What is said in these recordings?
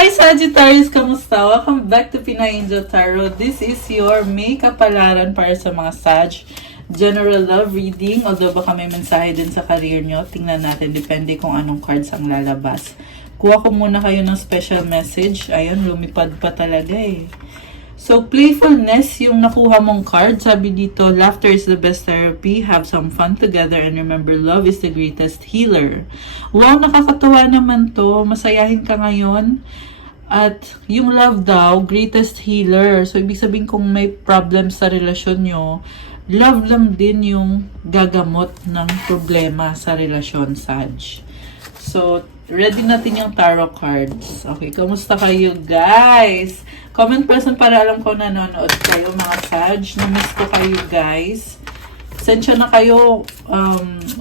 Hi Sagittarius! Kamusta? Welcome back to Pinay Angel Tarot. This is your May kapalaran para sa mga Sag. General love reading. Although baka may mensahe din sa career nyo. Tingnan natin. Depende kung anong cards ang lalabas. Kuha ko muna kayo ng special message. Ayun, lumipad pa talaga eh. So, playfulness yung nakuha mong card. Sabi dito, laughter is the best therapy. Have some fun together and remember, love is the greatest healer. Wow, nakakatuwa naman to. Masayahin ka ngayon. At yung love daw, greatest healer. So, ibig sabihin kung may problem sa relasyon nyo, love lang din yung gagamot ng problema sa relasyon, Sag. So, ready natin yung tarot cards. Okay, kamusta kayo, guys? Comment person para alam ko nanonood kayo, mga Sag. Na-miss ko kayo, guys. Sensya na kayo.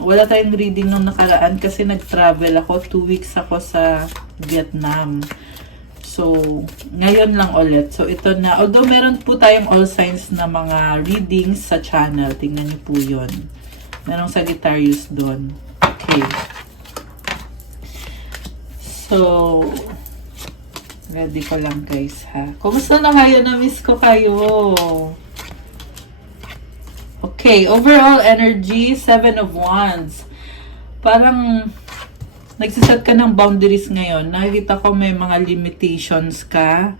Wala tayong reading nung nakaraan kasi nag-travel ako. 2 weeks ako sa Vietnam. So, ngayon lang ulit. So, ito na. Although, meron po tayong all signs na mga readings sa channel. Tingnan niyo po yun. Merong Sagittarius doon. Okay. So, ready ko lang guys ha. Kumusta na kayo? Na-miss ko kayo. Okay, overall energy, 7 of Wands. Parang nagsiset ka ng boundaries ngayon. Nakikita ko may mga limitations ka.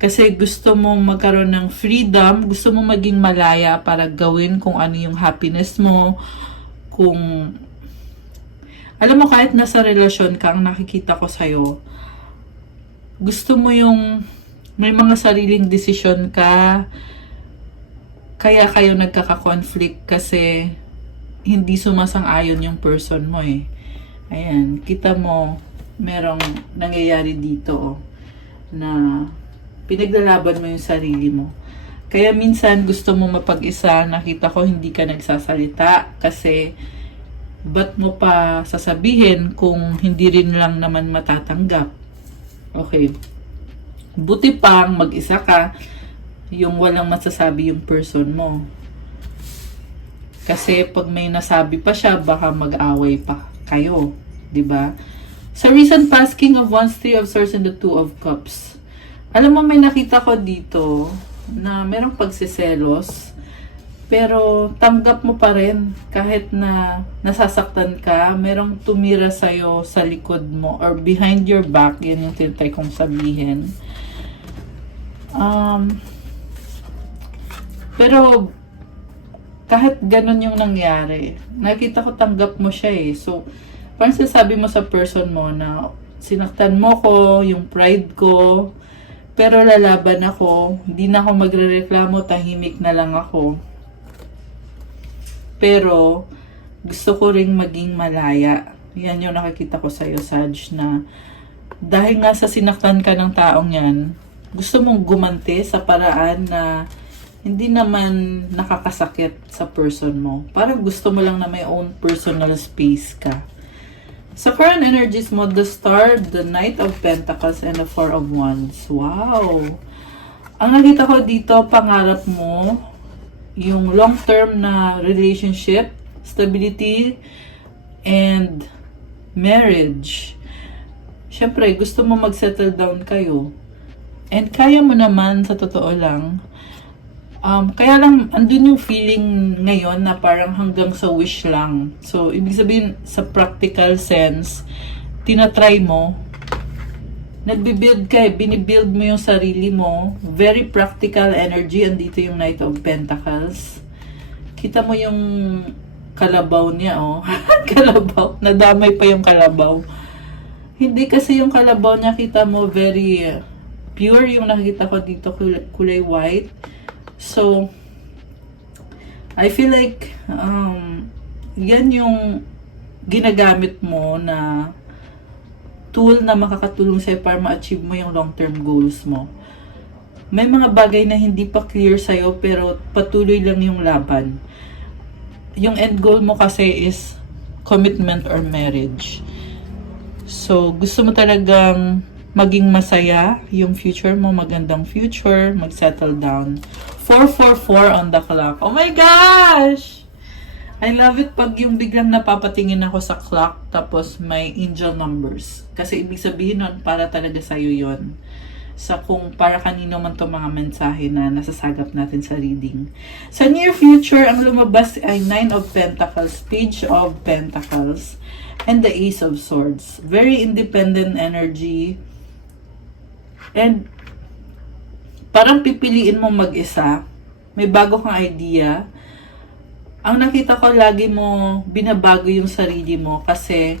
Kasi gusto mong magkaroon ng freedom. Gusto mong maging malaya para gawin kung ano yung happiness mo. Kung alam mo, kahit nasa relasyon ka, ang nakikita ko sa'yo, gusto mo yung may mga sariling desisyon ka, kaya kayo nagkaka-conflict kasi hindi sumasang-ayon yung person mo eh. Ayan, kita mo, merong nangyayari dito na pinaglalaban mo yung sarili mo. Kaya minsan gusto mo mapag-isa, nakita ko hindi ka nagsasalita kasi ba't mo pa sasabihin kung hindi rin lang naman matatanggap? Okay. Buti pang mag-isa ka, yung walang masasabi yung person mo. Kasi pag may nasabi pa siya, baka mag-away pa kayo. 'Di ba? Sa recent past, King of Wands, 3 of Swords, and the 2 of Cups. Alam mo, may nakita ko dito na merong pagsiselos. Pero tanggap mo pa rin kahit na nasasaktan ka, merong tumira sa'yo sa likod mo or behind your back, yan yung tinatry kong sabihin. Pero kahit ganun yung nangyari, nakita ko tanggap mo siya eh. So, parang sasabi mo sa person mo na sinaktan mo ko, yung pride ko, pero lalaban ako, hindi na ako magrereklamo, tahimik na lang ako. Pero, gusto ko ring maging malaya. Yan yung nakikita ko sa'yo, Sag, na dahil nga sa sinaktan ka ng taong yan, gusto mong gumanti sa paraan na hindi naman nakakasakit sa person mo. Parang gusto mo lang na may own personal space ka. Sa current energies mo, the Star, the Knight of Pentacles, and the 4 of Wands. Wow! Ang nakita ko dito, pangarap mo, yung long-term na relationship, stability, and marriage. Siyempre, gusto mo mag-settle down kayo. And kaya mo naman, sa totoo lang. Kaya lang, andun yung feeling ngayon na parang hanggang sa wish lang. So, ibig sabihin, sa practical sense, tinatry mo, nagbibuild ka eh, binibuild mo yung sarili mo. Very practical energy. Andito yung Knight of Pentacles. Kita mo yung kalabaw niya, oh. Kalabaw. Nadamay pa yung kalabaw. Hindi kasi yung kalabaw niya, kita mo, very pure yung nakikita ko dito, kulay white. So, I feel like, yan yung ginagamit mo na tool na makakatulong sa'yo para ma-achieve mo yung long-term goals mo. May mga bagay na hindi pa clear sa'yo pero patuloy lang yung laban. Yung end goal mo kasi is commitment or marriage. So, gusto mo talagang maging masaya yung future mo, magandang future, mag-settle down. 444 on the clock. Oh my gosh! I love it pag yung biglang napapatingin ako sa clock tapos may angel numbers. Kasi ibig sabihin nun, para talaga sa'yo yon. Sa kung para kanino man itong mga mensahe na nasasagap natin sa reading. Sa near future, ang lumabas ay Nine of Pentacles, Page of Pentacles, and the Ace of Swords. Very independent energy. And parang pipiliin mo mag-isa. May bago kang idea. Ang nakita ko, lagi mo binabago yung sarili mo kasi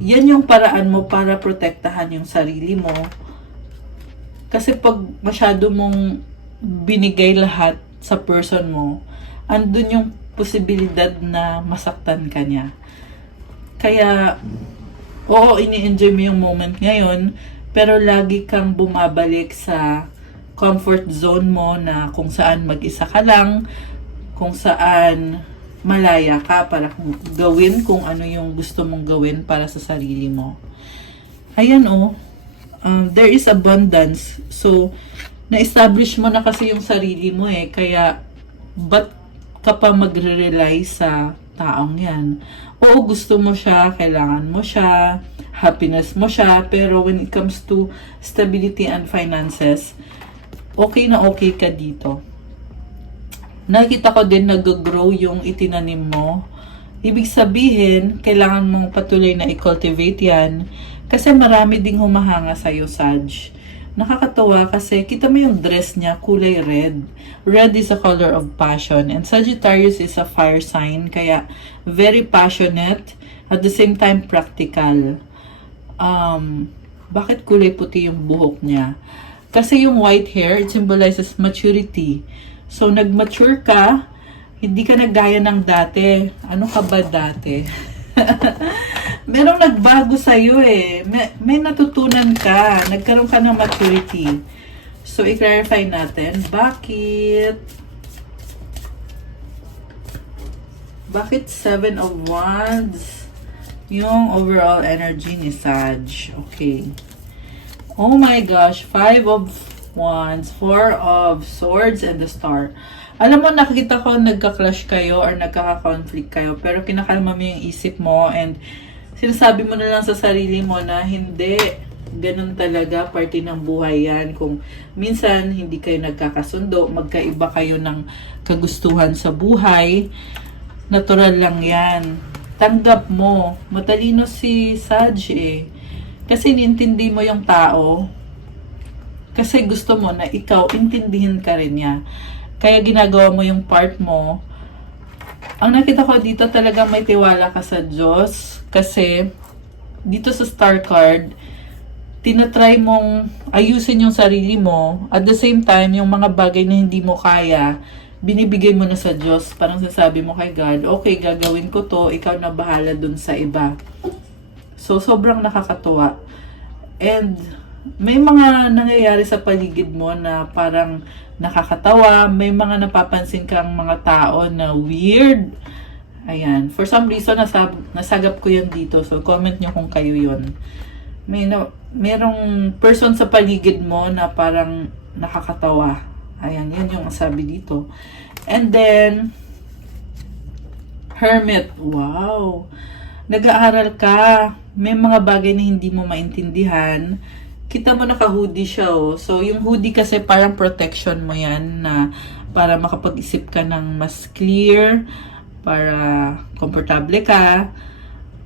yan yung paraan mo para protektahan yung sarili mo. Kasi pag masyado mong binigay lahat sa person mo, andun yung posibilidad na masaktan ka niya. Kaya, oo, ini-enjoy mo yung moment ngayon, pero lagi kang bumabalik sa comfort zone mo na kung saan mag-isa ka lang, kung saan malaya ka para gawin kung ano yung gusto mong gawin para sa sarili mo. Ayan there is abundance. So, na-establish mo na kasi yung sarili mo kaya ba't ka pa magre-rely sa taong yan? Oo, gusto mo siya, kailangan mo siya, happiness mo siya, pero when it comes to stability and finances, okay na okay ka dito. Nakita ko din nag-grow yung itinanim mo. Ibig sabihin, kailangan mong patuloy na i-cultivate yan. Kasi marami ding humahanga sa'yo, Sag. Nakakatawa kasi kita mo yung dress niya, kulay red. Red is a color of passion. And Sagittarius is a fire sign. Kaya very passionate. At the same time, practical. Bakit kulay puti yung buhok niya? Kasi yung white hair, it symbolizes maturity. So, nag-mature ka, hindi ka nagdaya ng dati. Ano ka ba dati? Merong nagbago sa'yo may natutunan ka. Nagkaroon ka ng maturity. So, i-clarify natin. Bakit 7 of Wands? Yung overall energy ni Sag. Okay. Oh my gosh. 5 of Wands, 4 of Swords, and the Star. Alam mo, nakikita ko nagka-clash kayo or nagkaka-conflict kayo, pero kinakalma mo yung isip mo and sinasabi mo na lang sa sarili mo na hindi, ganun talaga, parte ng buhay yan. Kung minsan hindi kayo nagkakasundo, magkaiba kayo ng kagustuhan sa buhay, natural lang yan. Tanggap mo. Matalino si Sag Kasi niintindi mo yung tao. Kasi gusto mo na ikaw, intindihin ka rin niya. Kaya ginagawa mo yung part mo. Ang nakita ko dito talaga may tiwala ka sa Diyos. Kasi dito sa Star card, tinatry mong ayusin yung sarili mo. At the same time, yung mga bagay na hindi mo kaya, binibigay mo na sa Diyos. Parang sasabi mo kay God, okay, gagawin ko to, ikaw na bahala dun sa iba. So, sobrang nakakatuwa. And may mga nangyayari sa paligid mo na parang nakakatawa. May mga napapansin kang mga tao na weird. Ayan. For some reason, nasagap ko yan dito. So, comment nyo kung kayo yun. Merong person sa paligid mo na parang nakakatawa. Ayan. Yan yung sabi dito. And then, Hermit. Wow. Nag-aaral ka. May mga bagay na hindi mo maintindihan. Kita mo naka-hoodie siya So, yung hoodie kasi parang protection mo yan na para makapag-isip ka ng mas clear, para komportable ka.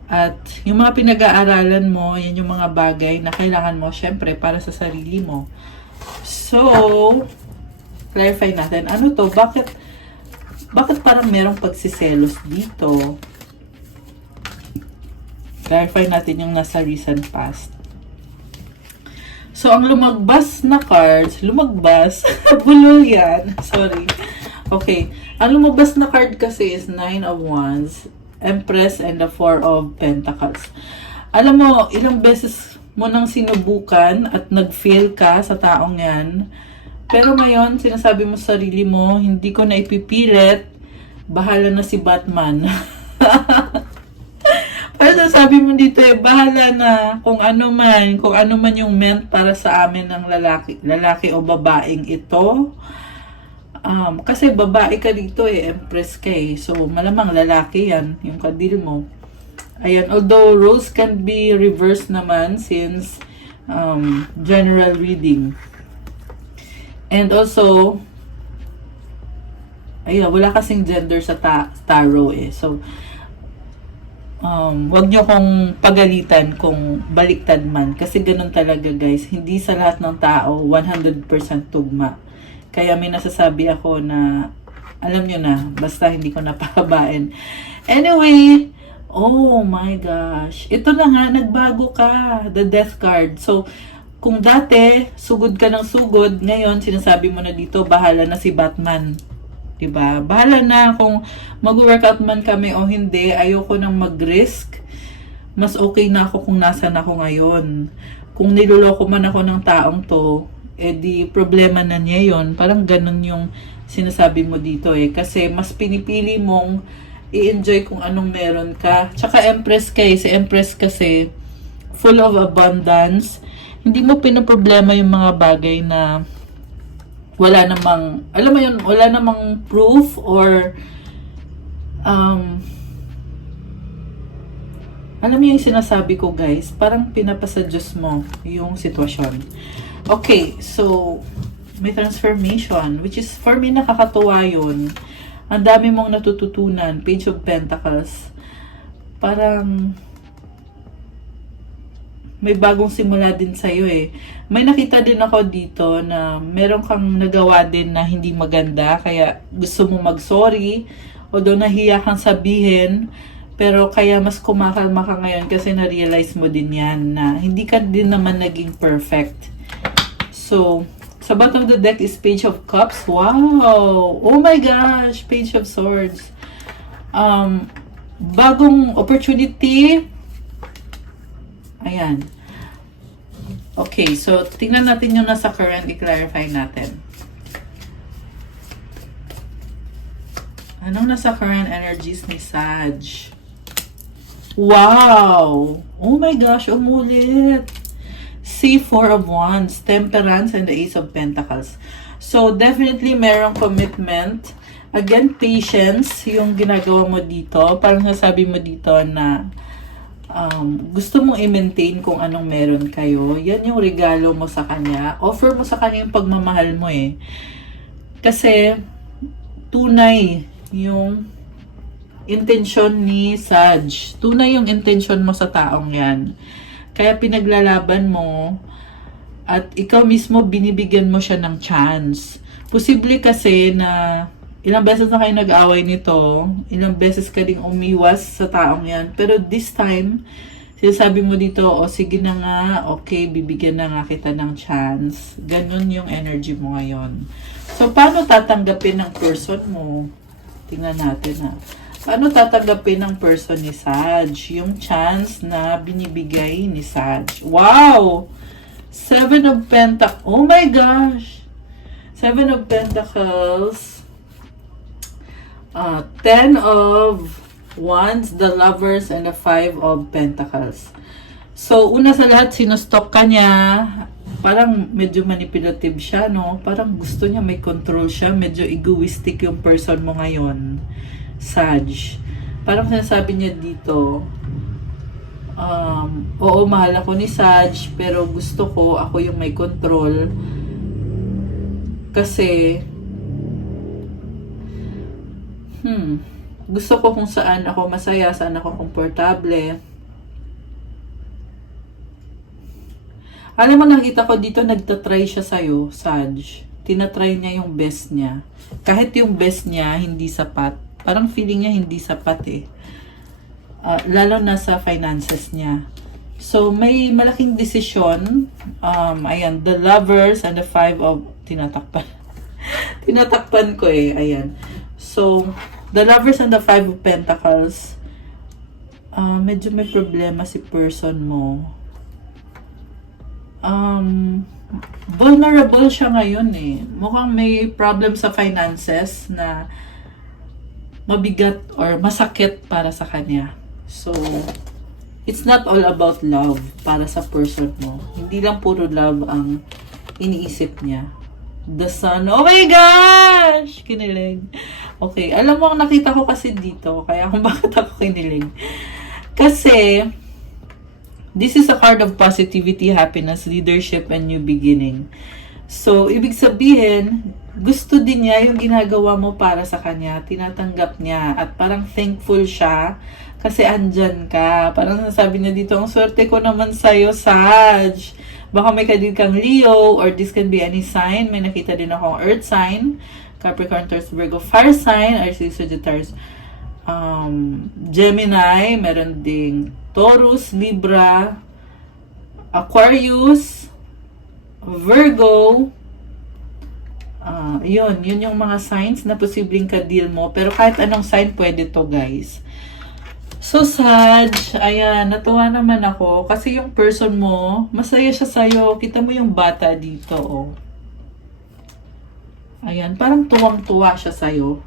At yung mga pinag-aaralan mo, yan yung mga bagay na kailangan mo, syempre, para sa sarili mo. So, clarify natin. Ano to? Bakit parang merong pagsiselos dito? Clarify natin yung nasa recent past. So, ang lumagbas na cards, bulol yan, sorry. Okay, ang lumabas na card kasi is 9 of Wands, Empress, and the 4 of Pentacles. Alam mo, ilang beses mo nang sinubukan at nag-fail ka sa taong yan, pero ngayon, sinasabi mo sa sarili mo, hindi ko na ipipilit, bahala na si Batman. Parang sabi mo dito bahala na kung ano man yung meant para sa amin ng lalaki o babaeng ito. Kasi babae ka dito eh, empress ka eh. So, malamang lalaki yan, yung kadil mo. Ayan, although roles can be reversed naman since general reading. And also, ayun, wala kasing gender sa tarot eh. So, wag nyo kong pagalitan kung baliktad man. Kasi ganun talaga guys. Hindi sa lahat ng tao 100% tugma. Kaya may nasasabi ako na, alam nyo na, basta hindi ko napahabain. Anyway, oh my gosh. Ito na nga, nagbago ka. The Death card. So, kung dati, sugod ka ng sugod, ngayon, sinasabi mo na dito, bahala na si Batman. Diba? Bahala na kung mag-workout man kami o hindi, ayoko nang mag-risk. Mas okay na ako kung nasan ako ngayon. Kung niloloko man ako ng taong to, di problema na niya yon. Parang ganun yung sinasabi mo dito eh. Kasi mas pinipili mong i-enjoy kung anong meron ka. Tsaka Empress ka eh. Si Empress kasi full of abundance. Hindi mo pinoproblema yung mga bagay na wala namang, alam mo yun, wala namang proof or alam mo yung sinasabi ko guys, parang pinapasa-Diyos mo yung sitwasyon. Okay, so may transformation, which is for me nakakatuwa yun. Ang dami mong natututunan. Page of Pentacles. Parang may bagong simula din sa'yo eh. May nakita din ako dito na meron kang nagawa din na hindi maganda, kaya gusto mo mag-sorry, although nahiya kang sabihin, pero kaya mas kumakalma ka ngayon kasi na-realize mo din yan na hindi ka din naman naging perfect. So, sa bottom of the deck is Page of Cups. Wow! Oh my gosh! Page of Swords. Bagong opportunity. Ayan. Okay, so tingnan natin yung nasa current, i-clarify natin. Anong nasa current energies ni Sag? Wow! Oh my gosh, umulit! C4 of Wands, Temperance, and the Ace of Pentacles. So, definitely merong commitment. Again, patience yung ginagawa mo dito. Parang nasabi mo dito na gusto mong i-maintain kung anong meron kayo. Yan yung regalo mo sa kanya. Offer mo sa kanya yung pagmamahal mo eh. Kasi, tunay yung intensyon ni Sag. Tunay yung intensyon mo sa taong yan. Kaya pinaglalaban mo at ikaw mismo binibigyan mo siya ng chance. Posible kasi na ilang beses na kayo nag-away nito, ilang beses ka ding umiwas sa taong yan. Pero this time, sinasabi mo dito, o sige na nga, okay, bibigyan na nga kita ng chance. Ganun yung energy mo ngayon. So, paano tatanggapin ng person mo? Tingnan natin ha. Paano tatanggapin ng person ni Sag yung chance na binibigay ni Sag? Wow! 7 of Pentacles. Oh my gosh! 7 of Pentacles. 10 of Wands, the Lovers, and the 5 of Pentacles. So, una sa lahat, sinustok ka niya. Parang medyo manipulative siya, no? Parang gusto niya may control siya. Medyo egoistic yung person mo ngayon. Sag. Parang sinasabi niya dito, oo, mahal ako ni Sag, pero gusto ko, ako yung may control. Kasi, gusto ko kung saan ako masaya, saan ako komportable. Alam mo, nakita ko dito, nagtatry siya sa'yo, Sag. Tinatry niya yung best niya. Kahit yung best niya, hindi sapat. Parang feeling niya hindi sapat eh. Lalo na sa finances niya. So, may malaking desisyon. Ayan, the Lovers and the 5 of... Tinatakpan. Tinatakpan ko eh. Ayan. So, the Lovers and the 5 of Pentacles. Medyo may problema si person mo. Vulnerable siya ngayon eh. Mukhang may problem sa finances na mabigat or masakit para sa kanya. So, it's not all about love para sa person mo. Hindi lang puro love ang iniisip niya. The sun. Oh my gosh! Kinilig. Okay, alam mo, ang nakita ko kasi dito, kaya kung bakit ako kinilig. Kasi, this is a card of positivity, happiness, leadership, and new beginning. So, ibig sabihin, gusto din niya yung ginagawa mo para sa kanya, tinatanggap niya, at parang thankful siya kasi andyan ka. Parang nasabi niya dito, ang swerte ko naman sa'yo, Sag. Baka may kadil kang Leo, or this can be any sign. May nakita din akong Earth sign, Capricorn, Taurus, Virgo, Fire sign, or Sagittarius, Gemini, meron ding Taurus, Libra, Aquarius, Virgo. Yun yung mga signs na posibleng ka-deal mo. Pero kahit anong sign, pwede to, guys. So, Sag, ayan, natuwa naman ako. Kasi yung person mo, masaya siya sa'yo. Kita mo yung bata dito, oh. Ayan, parang tuwang-tuwa siya sa'yo.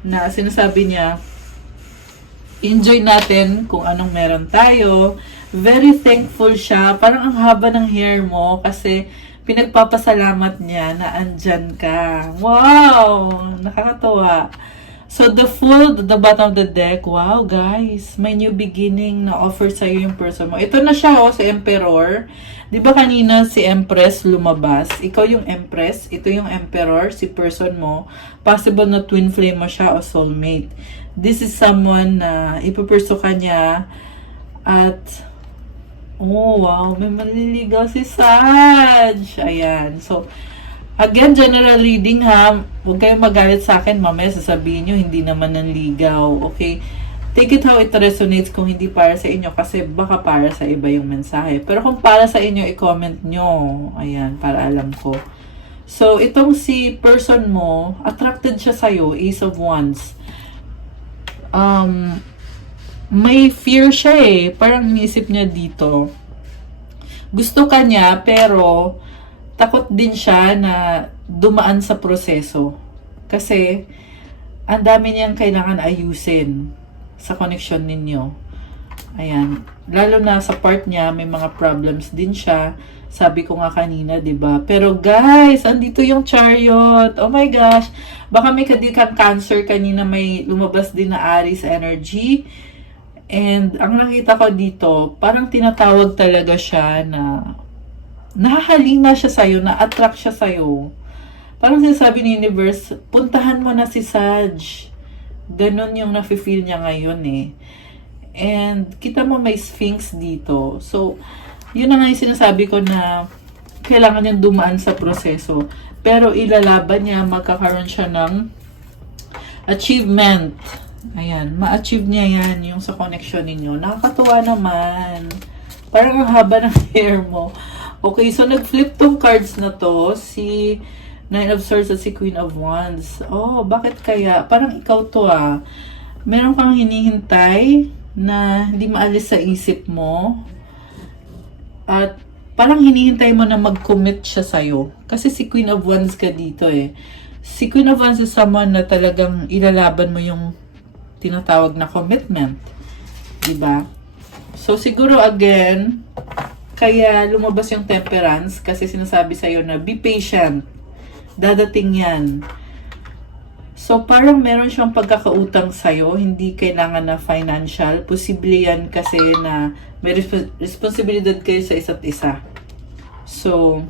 Na sinasabi niya, enjoy natin kung anong meron tayo. Very thankful siya. Parang ang haba ng hair mo kasi pinagpapasalamat niya na andyan ka. Wow! Nakakatawa. So, the Fool, the bottom of the deck. Wow, guys. May new beginning na offer sa'yo yung person mo. Ito na siya, oh, si Emperor. Di ba kanina si Empress lumabas? Ikaw yung Empress. Ito yung Emperor, si person mo. Possible na twin flame mo siya o soulmate. This is someone na ipupurso ka niya at oh, wow, may manliligaw si Sag. Ayan. So, again, general reading ha. Huwag kayong magalit sa akin. Mamaya sasabihin nyo, hindi naman nanligaw. Okay? Take it how it resonates kung hindi para sa inyo kasi baka para sa iba yung mensahe. Pero kung para sa inyo, i-comment nyo. Ayan, para alam ko. So, itong si person mo, attracted siya sa'yo, Ace of Wands. May fear siya eh. Parang inisip niya dito. Gusto ka niya, pero takot din siya na dumaan sa proseso. Kasi, ang dami niyang kailangan ayusin sa connection ninyo. Ayan. Lalo na sa part niya, may mga problems din siya. Sabi ko nga kanina, 'di ba? Pero guys, andito yung Chariot. Oh my gosh. Baka may kadil kang Cancer kanina, may lumabas din na Aries energy. And ang nakita ko dito, parang tinatawag talaga siya na nahahalina siya sa'yo, na-attract siya sa'yo. Parang sinasabi ni Universe, puntahan mo na si Sag. Ganon yung nafe-feel niya ngayon eh. And kita mo may Sphinx dito. So, yun na nga yung sinasabi ko na kailangan niyang dumaan sa proseso. Pero ilalaban niya, magkakaroon siya ng achievement. Ayan, ma-achieve niya yan yung sa connection ninyo. Nakakatuwa naman. Parang ang haba ng hair mo. Okay, so nag-flip tong cards na to. Si Nine of Swords at si Queen of Wands. Oh, bakit kaya? Parang ikaw to ah. Meron kang hinihintay na hindi maalis sa isip mo. At parang hinihintay mo na mag-commit siya sa'yo. Kasi si Queen of Wands ka dito eh. Si Queen of Wands is someone na talagang ilalaban mo yung tinatawag na commitment. Diba? So siguro again, kaya lumabas yung Temperance kasi sinasabi sa'yo na be patient. Dadating yan. So parang meron siyang pagkakautang sa'yo, hindi kailangan na financial. Posible yan kasi na may responsibilidad kayo sa isa't isa. So,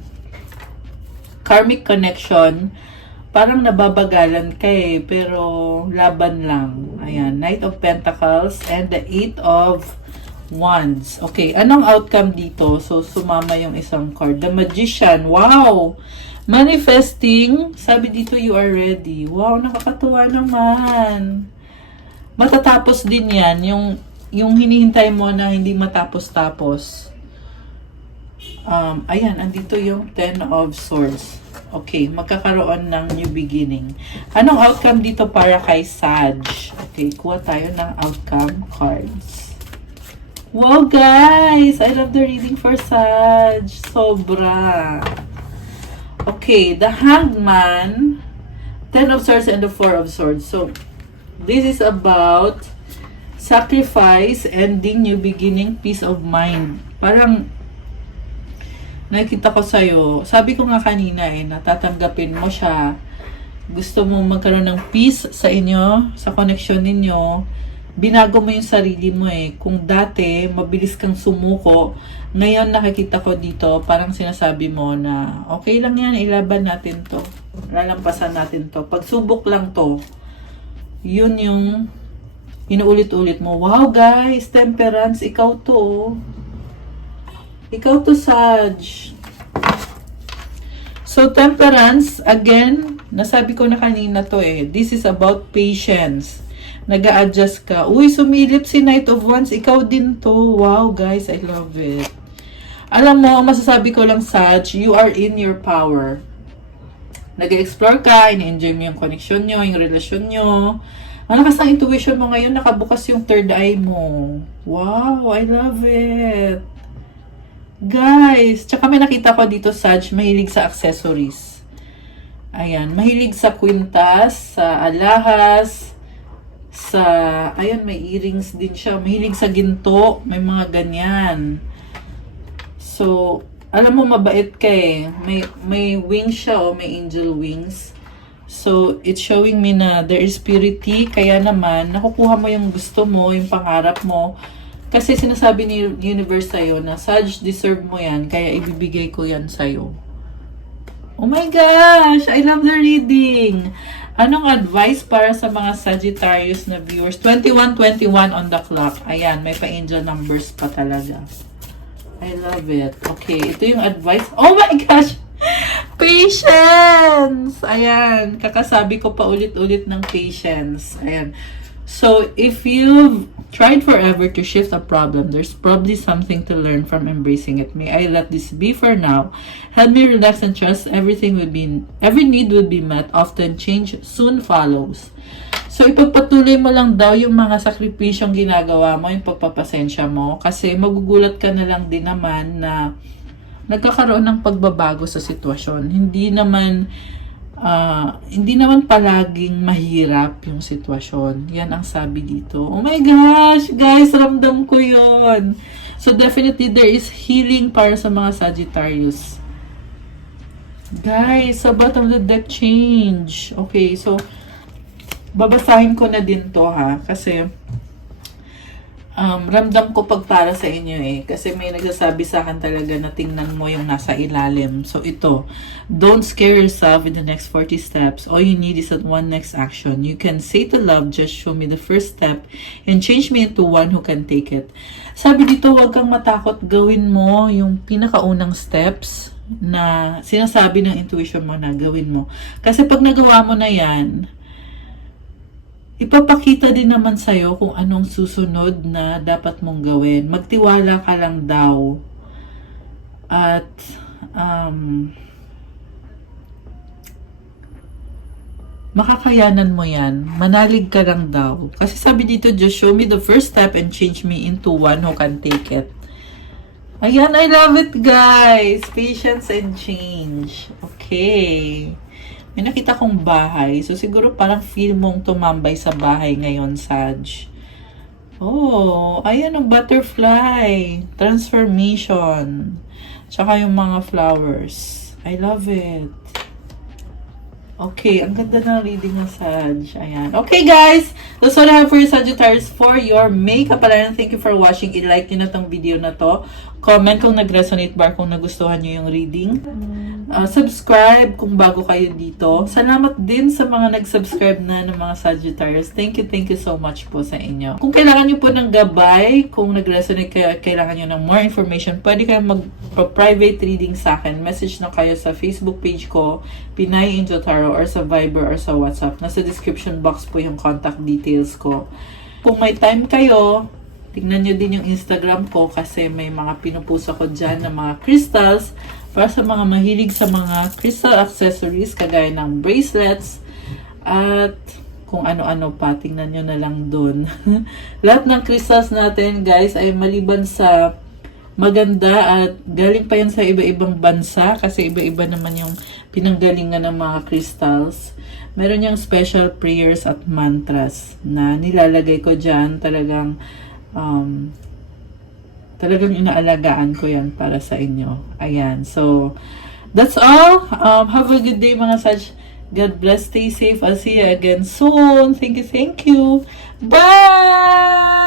karmic connection, parang nababagalan ka eh, pero laban lang. Ayan, Knight of Pentacles and the Eight of Wands. Okay, anong outcome dito? So, sumama yung isang card. The Magician, wow! Manifesting, sabi dito, you are ready. Wow, nakakatuwa naman. Matatapos din yan, yung hinihintay mo na hindi matapos-tapos. Ayan, andito yung Ten of Swords. Okay, magkakaroon ng new beginning. Anong outcome dito para kay Sag? Okay, kuha tayo ng outcome cards. Wow, guys! I love the reading for Sag. Sobra. Okay, the Hangman, Ten of Swords and the Four of Swords. So, this is about sacrifice, ending, new beginning, peace of mind. Parang nakikita ko sa'yo, sabi ko nga kanina natatanggapin mo siya. Gusto mo magkaroon ng peace sa inyo, sa connection ninyo. Binago mo yung sarili mo Kung dati, mabilis kang sumuko, ngayon nakikita ko dito, parang sinasabi mo na, okay lang yan, ilaban natin to. Lalampasan natin to. Pagsubok lang to. Yun yung inuulit-ulit mo. Wow guys, temperance, ikaw to. Ikaw to, Sag. So, temperance, again, nasabi ko na kanina to this is about patience. Nag-a-adjust ka. Uy, sumilip si Knight of Wands. Ikaw din to. Wow, guys, I love it. Alam mo, masasabi ko lang, Sag, you are in your power. Nag-explore ka, ini-enjoy mo yung connection nyo, yung relasyon nyo. Ang lakas ng intuition mo ngayon, nakabukas yung third eye mo. Wow, I love it. Guys, tsaka may nakita ko dito, Sag, mahilig sa accessories. Ayan, mahilig sa kwintas, sa alahas, sa, ayan, may earrings din siya. Mahilig sa ginto, may mga ganyan. So, alam mo, mabait ka May wings siya may angel wings. So, it's showing me na there is purity, kaya naman, nakukuha mo yung gusto mo, yung pangarap mo. Kasi sinasabi ni universe sa'yo na, Sag, deserve mo yan, kaya ibibigay ko yan sa'yo. Oh my gosh! I love the reading! Anong advice para sa mga Sagittarius na viewers? 21:21 on the clock. Ayan, may pa-angel numbers pa talaga. I love it. Okay, ito yung advice. Oh my gosh! Patience! Ayan, kakasabi ko pa ulit-ulit ng patience. Ayan. So, if you've tried forever to shift a problem, there's probably something to learn from embracing it. May I let this be for now. Help me relax and trust every need will be met. Often change soon follows. So, ipagpatuloy mo lang daw yung mga sakripisyong ginagawa mo, yung pagpapasensya mo. Kasi magugulat ka na lang din naman na nagkakaroon ng pagbabago sa sitwasyon. Hindi naman palaging mahirap yung sitwasyon. Yan ang sabi dito. Oh my gosh, guys, ramdam ko yon. So, definitely, there is healing para sa mga Sagittarius. Guys, sa bottom of the deck, change. Okay, so, babasahin ko na din to kasi ramdam ko pag para sa inyo kasi may nagsasabi sa akin talaga na tingnan mo yung nasa ilalim. So ito, don't scare yourself in the next 40 steps. All you need is that one next action. You can say to love, just show me the first step and change me into one who can take it. Sabi dito, huwag kang matakot, gawin mo yung pinakaunang steps na sinasabi ng intuition mo na gawin mo. Kasi pag nagawa mo na yan, ipapakita din naman sa'yo kung anong susunod na dapat mong gawin. Magtiwala ka lang daw. At, makakayanan mo yan. Manalig ka lang daw. Kasi sabi dito, just show me the first step and change me into one who can take it. Ayan, I love it, guys. Patience and change. Okay. May nakita kong bahay. So, siguro parang feel mong tumambay sa bahay ngayon, Sag. Oh, ayan ang butterfly. Transformation. Tsaka yung mga flowers. I love it. Okay, ang ganda ng reading ng Sag. Ayan. Okay, guys. That's all I have for you, Sagittarius, for your makeup. Pala, thank you for watching. I-like nyo na tong video na to. Comment kung nag-resonate ba, kung nagustuhan nyo yung reading. Subscribe kung bago kayo dito. Salamat din sa mga nag-subscribe na ng mga Sagittarius. Thank you so much po sa inyo. Kung kailangan nyo po ng gabay, kung nag-resonate kayo at kailangan nyo ng more information, pwede kayo mag-private reading sa akin. Message na kayo sa Facebook page ko, Pinay Angel Tarot, or sa Viber or sa WhatsApp. Nasa description box po yung contact details ko. Kung may time kayo, tignan nyo din yung Instagram ko kasi may mga pinupost ako dyan ng mga crystals para sa mga mahilig sa mga crystal accessories kagaya ng bracelets at kung ano-ano pa. Tingnan nyo na lang dun. Lahat ng crystals natin, guys, ay maliban sa maganda at galing pa yan sa iba-ibang bansa kasi iba-iba naman yung pinanggalingan ng mga crystals. Meron yung special prayers at mantras na nilalagay ko dyan. Talagang Talagang inaalagaan ko yan para sa inyo. Ayan. So, that's all. Have a good day mga Saj. God bless. Stay safe. I'll see you again soon. Thank you. Thank you. Bye!